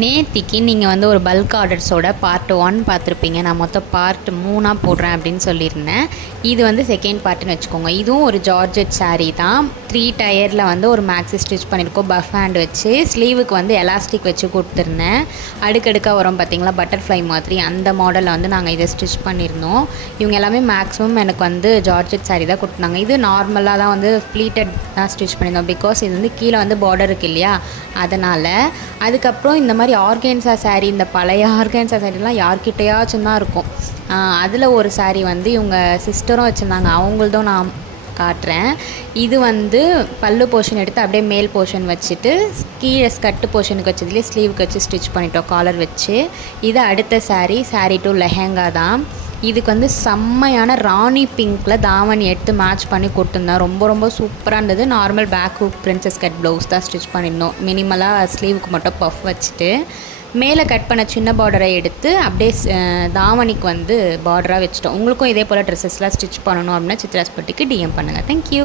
நேத்திக்கு நீங்கள் வந்து ஒரு பல்க் ஆர்டர்ஸோட பார்ட் 1 பார்த்துருப்பீங்க. நான் மொத்தம் பார்ட் 3 போடுறேன் அப்படின்னு சொல்லியிருந்தேன். இது வந்து செகண்ட் பார்ட்டுன்னு வச்சுக்கோங்க. இதுவும் ஒரு ஜார்ஜெட் சாரீ தான். 3 டயரில் வந்து ஒரு மேக்ஸி ஸ்டிச் பண்ணியிருக்கோம். பஃப் ஹேண்ட் வச்சு ஸ்லீவுக்கு வந்து எலாஸ்டிக் வச்சு கொடுத்துருந்தேன். அடுக்கடுக்காக வரும் பார்த்தீங்களா, பட்டர்ஃப்ளை மாதிரி. அந்த மாடலில் வந்து நாங்கள் இதை ஸ்டிச் பண்ணியிருந்தோம். இவங்க எல்லாமே மேக்ஸிமம் எனக்கு வந்து ஜார்ஜெட் சாரீ தான் கொடுத்தாங்க. இது நார்மலாக தான் வந்து ப்ளீட்டட் தான் ஸ்டிச் பண்ணியிருந்தோம். பிகாஸ் இது வந்து கீழே வந்து பார்டர் இருக்குது இல்லையா, அதனால். அதுக்கப்புறம் இந்த மாதிரி ஆர்கேன்சா சாரீ, இந்த பழைய ஆர்கேன்சா சாரீலாம் யார்கிட்டையாச்சும் தான் இருக்கும். அதில் ஒரு சாரீ வந்து இவங்க சிஸ்டரும் வச்சுருந்தாங்க. அவங்களதும் நான் காட்டுறேன். இது வந்து பல்லு போர்ஷன் எடுத்து அப்படியே மேல் போர்ஷன் வச்சுட்டு கீழே ஸ்கர்ட்டு போர்ஷனுக்கு வச்சதுலேயே ஸ்லீவுக்கு வச்சு ஸ்டிச் பண்ணிட்டோம், காலர் வச்சு. இது அடுத்த சாரீ டு லெஹெங்கா தான். இதுக்கு வந்து செம்மையான ராணி பிங்க்கில் தாவணி எடுத்து மேட்ச் பண்ணி கொடுத்துருந்தேன். ரொம்ப ரொம்ப சூப்பராக இருந்தது. Normal back hook princess cut blouse தான் ஸ்டிச் பண்ணியிருந்தோம். மினிமலாக ஸ்லீவுக்கு மட்டும் பஃப் வச்சுட்டு மேலே கட் பண்ண சின்ன பார்டரை எடுத்து அப்படியே தாவணிக்கு வந்து பார்டராக வச்சுட்டோம். உங்களுக்கும் இதே போல் ட்ரெஸ்ஸஸ்லாம் ஸ்டிச் பண்ணணும் அப்படின்னா சித்ராஸ்பட்டிக்கு டிஎம் பண்ணுங்கள். தேங்க்யூ.